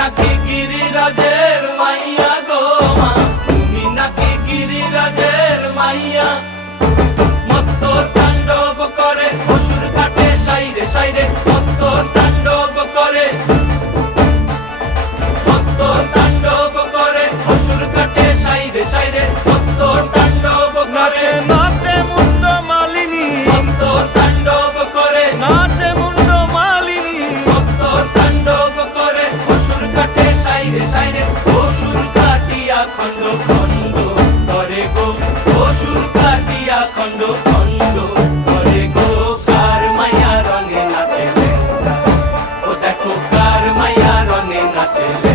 নাকি গিরিরাজের মাইয়া গো মা, তুমি নাকি গিরিরাজের মাইয়া। মত্ত তাণ্ডব করে অসুর কাটে সাইরে সাইরে, মত্ত তাণ্ডব করে, মত্ত তাণ্ডব করে অসুর কাটে সাইরে সাইরে, মত্ত তাণ্ডব করে। নাচে মুন্ড মালিনী, মত্ত তাণ্ডব করে, নাচে মুন্ড মালিনী, মত্ত তাণ্ডব করে অসুর কাটে সাইরে সাইরে, অসুর কাটিয়া খণ্ড খণ্ড করে গো, অসুর কাটিয়া খণ্ড খণ্ড করে গো। কার মায়া রঙে নাচে লেঙ্গা, ও দেখো কার মায়া রঙে নাচে লেঙ্গা।